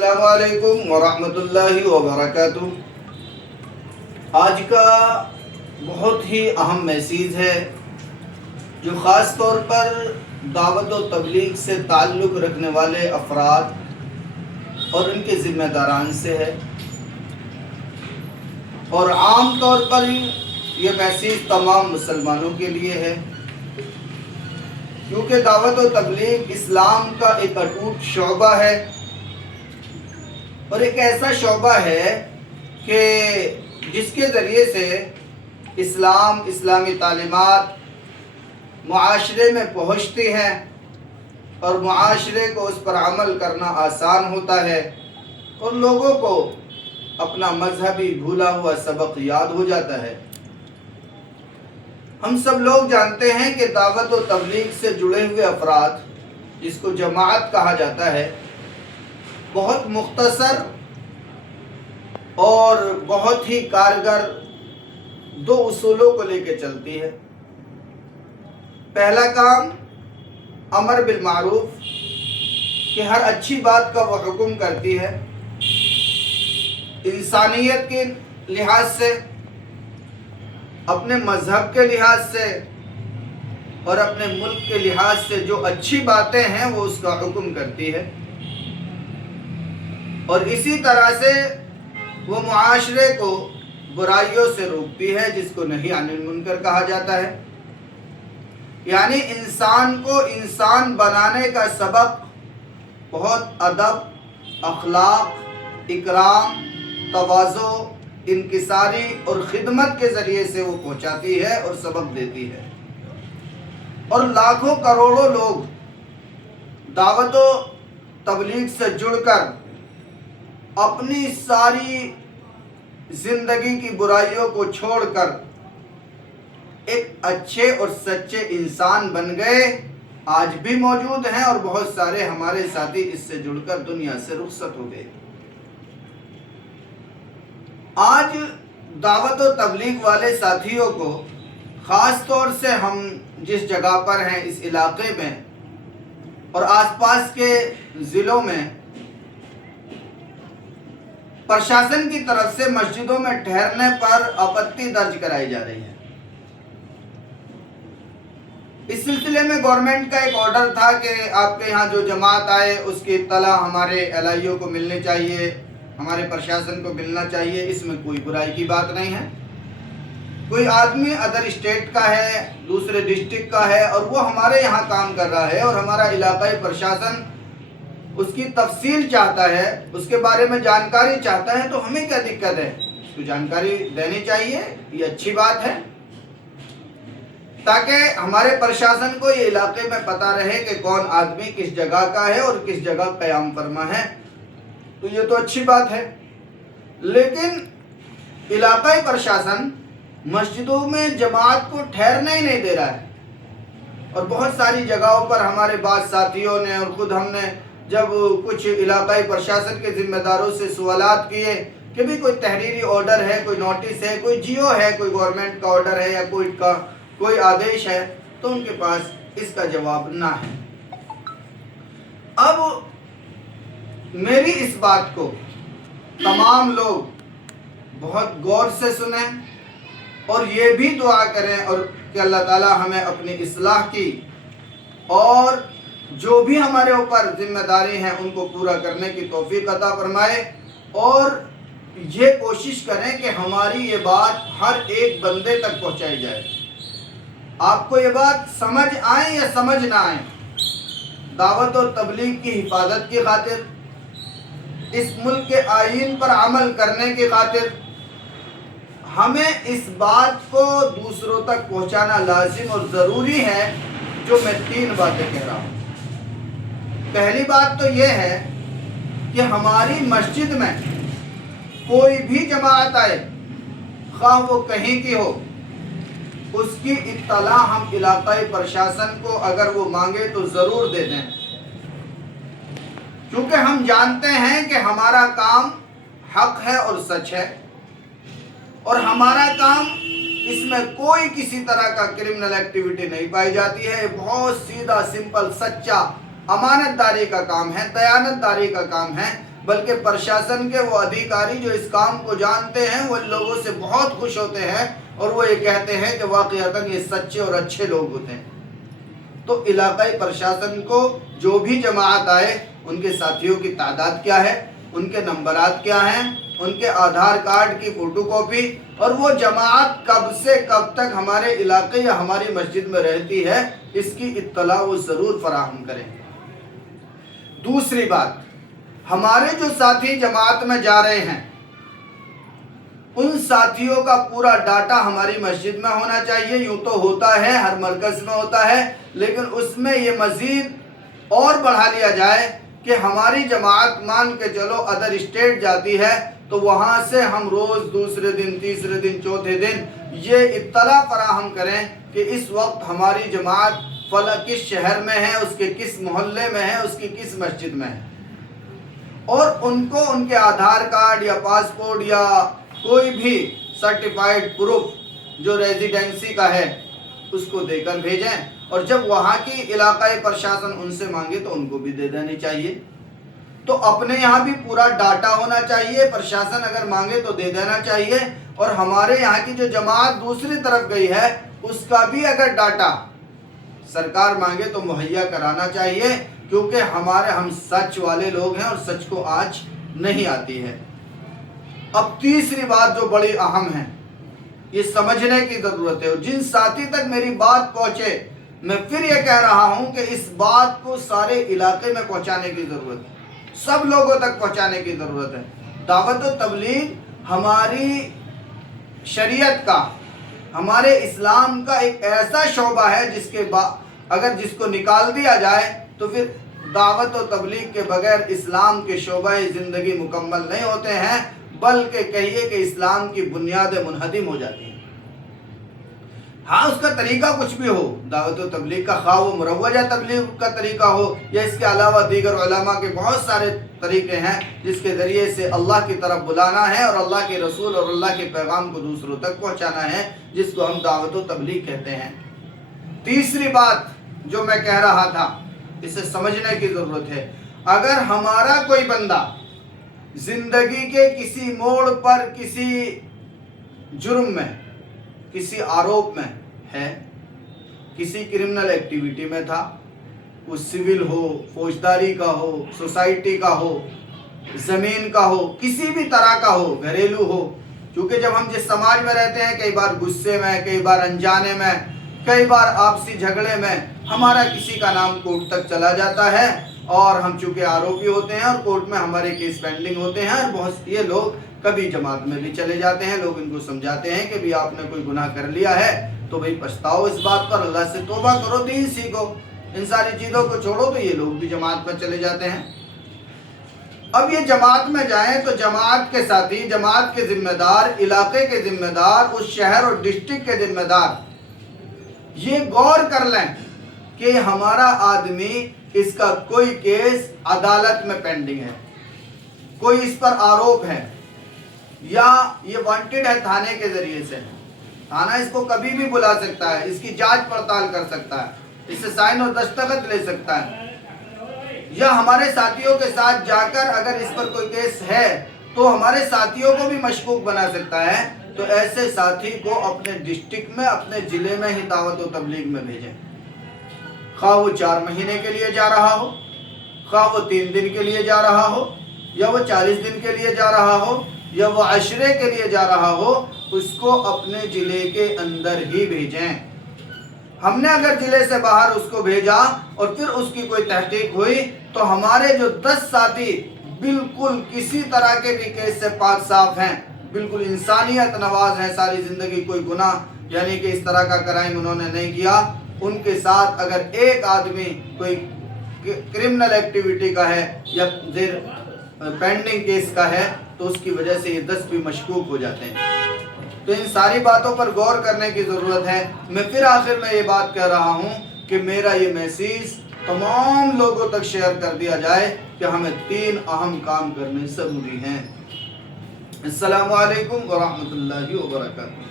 السلام علیکم ورحمۃ اللہ وبرکاتہ۔ آج کا بہت ہی اہم میسیج ہے جو خاص طور پر دعوت و تبلیغ سے تعلق رکھنے والے افراد اور ان کے ذمہ داران سے ہے، اور عام طور پر یہ میسیج تمام مسلمانوں کے لیے ہے، کیونکہ دعوت و تبلیغ اسلام کا ایک اٹوٹ شعبہ ہے، اور ایک ایسا شعبہ ہے کہ جس کے ذریعے سے اسلامی تعلیمات معاشرے میں پہنچتی ہیں اور معاشرے کو اس پر عمل کرنا آسان ہوتا ہے، اور لوگوں کو اپنا مذہبی بھولا ہوا سبق یاد ہو جاتا ہے۔ ہم سب لوگ جانتے ہیں کہ دعوت و تبلیغ سے جڑے ہوئے افراد، جس کو جماعت کہا جاتا ہے، بہت مختصر اور بہت ہی کارگر دو اصولوں کو لے کے چلتی ہے۔ پہلا کام امر بالمعروف، کہ ہر اچھی بات کا وہ حکم کرتی ہے، انسانیت کے لحاظ سے، اپنے مذہب کے لحاظ سے اور اپنے ملک کے لحاظ سے جو اچھی باتیں ہیں وہ اس کا حکم کرتی ہے، اور اسی طرح سے وہ معاشرے کو برائیوں سے روکتی ہے، جس کو نہی عن المنکر کہا جاتا ہے۔ یعنی انسان کو انسان بنانے کا سبق بہت ادب، اخلاق، اکرام، تواضع، انکساری اور خدمت کے ذریعے سے وہ پہنچاتی ہے اور سبق دیتی ہے، اور لاکھوں کروڑوں لوگ دعوت و تبلیغ سے جڑ کر اپنی ساری زندگی کی برائیوں کو چھوڑ کر ایک اچھے اور سچے انسان بن گئے، آج بھی موجود ہیں، اور بہت سارے ہمارے ساتھی اس سے جڑ کر دنیا سے رخصت ہو گئے۔ آج دعوت و تبلیغ والے ساتھیوں کو خاص طور سے ہم جس جگہ پر ہیں، اس علاقے میں اور آس پاس کے ضلعوں میں، پرشاسن کی طرف سے مسجدوں میں ٹھہرنے پر اپتی درج کرائی جا رہی ہے۔ اس سلسلے میں گورنمنٹ کا ایک آرڈر تھا کہ آپ کے یہاں جو جماعت آئے اس کی اطلاع ہمارے اہلیوں کو ملنی چاہیے، ہمارے پرشاسن کو ملنا چاہیے۔ اس میں کوئی برائی کی بات نہیں ہے۔ کوئی آدمی ادر اسٹیٹ کا ہے، دوسرے ڈسٹرکٹ کا ہے، اور وہ ہمارے یہاں کام کر رہا ہے، اور ہمارا علاقائی پرشاسن اس کی تفصیل چاہتا ہے، اس کے بارے میں جانکاری چاہتا ہے، تو ہمیں کیا دقت ہے؟ اس کو جانکاری دینی چاہیے، یہ اچھی بات ہے، تاکہ ہمارے پرشاسن کو یہ علاقے میں پتہ رہے کہ کون آدمی کس جگہ کا ہے اور کس جگہ قیام فرما ہے، تو یہ تو اچھی بات ہے۔ لیکن علاقائی پرشاسن مسجدوں میں جماعت کو ٹھہرنے ہی نہیں دے رہا ہے، اور بہت ساری جگہوں پر ہمارے بعض ساتھیوں نے اور خود ہم نے جب کچھ علاقائی پرشاسن کے ذمہ داروں سے سوالات کیے کہ بھی کوئی تحریری آرڈر ہے، کوئی نوٹس ہے، کوئی جیو ہے، کوئی گورنمنٹ کا آرڈر ہے یا کوئی آدیش ہے، تو ان کے پاس اس کا جواب نہ ہے۔ اب میری اس بات کو تمام لوگ بہت غور سے سنیں، اور یہ بھی دعا کریں اور کہ اللہ تعالی ہمیں اپنی اصلاح کی اور جو بھی ہمارے اوپر ذمہ داری ہیں ان کو پورا کرنے کی توفیق عطا فرمائے، اور یہ کوشش کریں کہ ہماری یہ بات ہر ایک بندے تک پہنچائی جائے۔ آپ کو یہ بات سمجھ آئے یا سمجھ نہ آئے، دعوت اور تبلیغ کی حفاظت کی خاطر، اس ملک کے آئین پر عمل کرنے کی خاطر ہمیں اس بات کو دوسروں تک پہنچانا لازم اور ضروری ہے، جو میں 3 باتیں کہہ رہا ہوں۔ پہلی بات تو یہ ہے کہ ہماری مسجد میں کوئی بھی جماعت آئے، خواہ وہ کہیں کی ہو، اس کی اطلاع ہم علاقائی پرشاسن کو اگر وہ مانگے تو ضرور دے دیں، کیونکہ ہم جانتے ہیں کہ ہمارا کام حق ہے اور سچ ہے، اور ہمارا کام اس میں کوئی کسی طرح کا کرمنل ایکٹیویٹی نہیں پائی جاتی ہے۔ بہت سیدھا، سمپل، سچا، امانت داری کا کام ہے، دیانت داری کا کام ہے۔ بلکہ پرشاسن کے وہ ادھیکاری جو اس کام کو جانتے ہیں وہ لوگوں سے بہت خوش ہوتے ہیں اور وہ یہ کہتے ہیں کہ واقعتاً یہ سچے اور اچھے لوگ ہوتے ہیں۔ تو علاقائی پرشاسن کو جو بھی جماعت آئے ان کے ساتھیوں کی تعداد کیا ہے، ان کے نمبرات کیا ہیں، ان کے آدھار کارڈ کی فوٹو کاپی، اور وہ جماعت کب سے کب تک ہمارے علاقے یا ہماری مسجد میں رہتی ہے اس کی اطلاع وہ ضرور فراہم کریں۔ دوسری بات، ہمارے جو ساتھی جماعت میں جا رہے ہیں ان ساتھیوں کا پورا ڈاٹا ہماری مسجد میں ہونا چاہیے۔ یوں تو ہوتا ہے، ہر مرکز میں ہوتا ہے، لیکن اس میں یہ مزید اور بڑھا لیا جائے کہ ہماری جماعت مان کے چلو ادر اسٹیٹ جاتی ہے تو وہاں سے ہم روز دوسرے دن، تیسرے دن، چوتھے دن یہ اطلاع فراہم کریں کہ اس وقت ہماری جماعت فلاں کس شہر میں ہے، اس کے کس محلے میں ہے، اس کی کس مسجد میں ہے، اور ان کو ان کے آدھار کارڈ یا پاسپورٹ یا کوئی بھی سرٹیفائیڈ پروف جو ریزیڈنسی کا ہے اس کو دے کر بھیجیں، اور جب وہاں کی علاقائی پرشاسن ان سے مانگے تو ان کو بھی دے دینی چاہیے۔ تو اپنے یہاں بھی پورا ڈاٹا ہونا چاہیے، پرشاسن اگر مانگے تو دے دینا چاہیے، اور ہمارے یہاں کی جو جماعت دوسری طرف گئی ہے اس کا بھی اگر ڈاٹا سرکار مانگے تو مہیا کرانا چاہیے، کیونکہ ہم سچ والے لوگ ہیں اور سچ کو آنچ نہیں آتی ہے۔ اب تیسری بات جو بڑی اہم ہے، یہ سمجھنے کی ضرورت ہے، اور جن ساتھی تک میری بات پہنچے میں پھر یہ کہہ رہا ہوں کہ اس بات کو سارے علاقے میں پہنچانے کی ضرورت ہے، سب لوگوں تک پہنچانے کی ضرورت ہے۔ دعوت و تبلیغ ہماری شریعت کا، ہمارے اسلام کا ایک ایسا شعبہ ہے اگر جس کو نکال دیا جائے تو پھر دعوت و تبلیغ کے بغیر اسلام کے شعبہ زندگی مکمل نہیں ہوتے ہیں، بلکہ کہیے کہ اسلام کی بنیادیں منہدم ہو جاتی ہیں۔ ہاں، اس کا طریقہ کچھ بھی ہو، دعوت و تبلیغ کا، خواہ وہ مروجہ تبلیغ کا طریقہ ہو یا اس کے علاوہ دیگر علماء کے بہت سارے طریقے ہیں جس کے ذریعے سے اللہ کی طرف بلانا ہے اور اللہ کے رسول اور اللہ کے پیغام کو دوسروں تک پہنچانا ہے، جس کو ہم دعوت و تبلیغ کہتے ہیں۔ تیسری بات جو میں کہہ رہا تھا، اسے سمجھنے کی ضرورت ہے۔ اگر ہمارا کوئی بندہ زندگی کے کسی موڑ پر کسی جرم میں، کسی آروپ میں ہے، کسی کرمنل ایکٹیویٹی میں تھا، وہ سول ہو، فوجداری کا ہو، سوسائٹی کا ہو، زمین کا ہو، کسی بھی طرح کا ہو، گھریلو ہو، کیونکہ جب ہم جس سماج میں رہتے ہیں کئی بار غصے میں، کئی بار انجانے میں، کئی بار آپسی جھگڑے میں ہمارا کسی کا نام کورٹ تک چلا جاتا ہے، اور ہم چونکہ آروپی ہوتے ہیں اور کورٹ میں ہمارے کیس پینڈنگ ہوتے ہیں، اور بہت یہ لوگ کبھی جماعت میں بھی چلے جاتے ہیں، لوگ ان کو سمجھاتے ہیں کہ بھی آپ نے کوئی گناہ کر لیا ہے تو بھئی پچھتاؤ اس بات پر، اللہ سے توبہ کرو، دین سیکھو، ان ساری چیزوں کو چھوڑو، تو یہ لوگ بھی جماعت میں چلے جاتے ہیں۔ اب یہ جماعت میں جائیں تو جماعت کے ساتھی، جماعت کے ذمہ دار، علاقے کے ذمہ دار، اس شہر اور ڈسٹرکٹ کے ذمہ دار یہ غور کر لیں کہ ہمارا آدمی، اس کا کوئی کیس عدالت میں پینڈنگ ہے، کوئی اس پر آروپ ہے، یا یہ وانٹڈ ہے تھانے کے ذریعے سے، تھانہ اس کو کبھی بھی بلا سکتا ہے، اس کی جانچ پڑتال کر سکتا ہے، اس سے سائن اور دستخط لے سکتا ہے، یا ہمارے ساتھیوں کے ساتھ جا کر اگر اس پر کوئی کیس ہے تو ہمارے ساتھیوں کو بھی مشکوک بنا سکتا ہے، تو ایسے ساتھی کو اپنے ڈسٹرکٹ میں، اپنے ضلع میں ہی دعوت و تبلیغ میں بھیجیں، خواہ وہ 4 مہینے کے لیے جا رہا ہو، خواہ وہ 3 دن کے لیے جا رہا ہو، یا وہ 40 دن کے لیے جا رہا ہو، یا وہ عشرے کے لیے جا رہا ہو، اس کو اپنے ضلع کے اندر ہی بھیجیں۔ ہم نے اگر ضلع سے باہر اس کو بھیجا اور پھر اس کی کوئی تحقیق ہوئی تو ہمارے جو 10 ساتھی بالکل کسی طرح کے بھی کیس سے پاک صاف ہیں، بالکل انسانیت نواز ہیں، ساری زندگی کوئی گناہ یعنی کہ اس طرح کا کرائم انہوں نے نہیں کیا، ان کے ساتھ اگر ایک آدمی کوئی کرمنل ایکٹیویٹی کا ہے یا پینڈنگ کیس کا ہے تو اس کی وجہ سے یہ 10 بھی مشکوک ہو جاتے ہیں۔ تو ان ساری باتوں پر غور کرنے کی ضرورت ہے۔ میں پھر آخر میں یہ بات کہہ رہا ہوں کہ میرا یہ میسیج تمام لوگوں تک شیئر کر دیا جائے کہ ہمیں 3 اہم کام کرنے ضروری ہیں۔ السلام علیکم ورحمۃ اللہ وبرکاتہ۔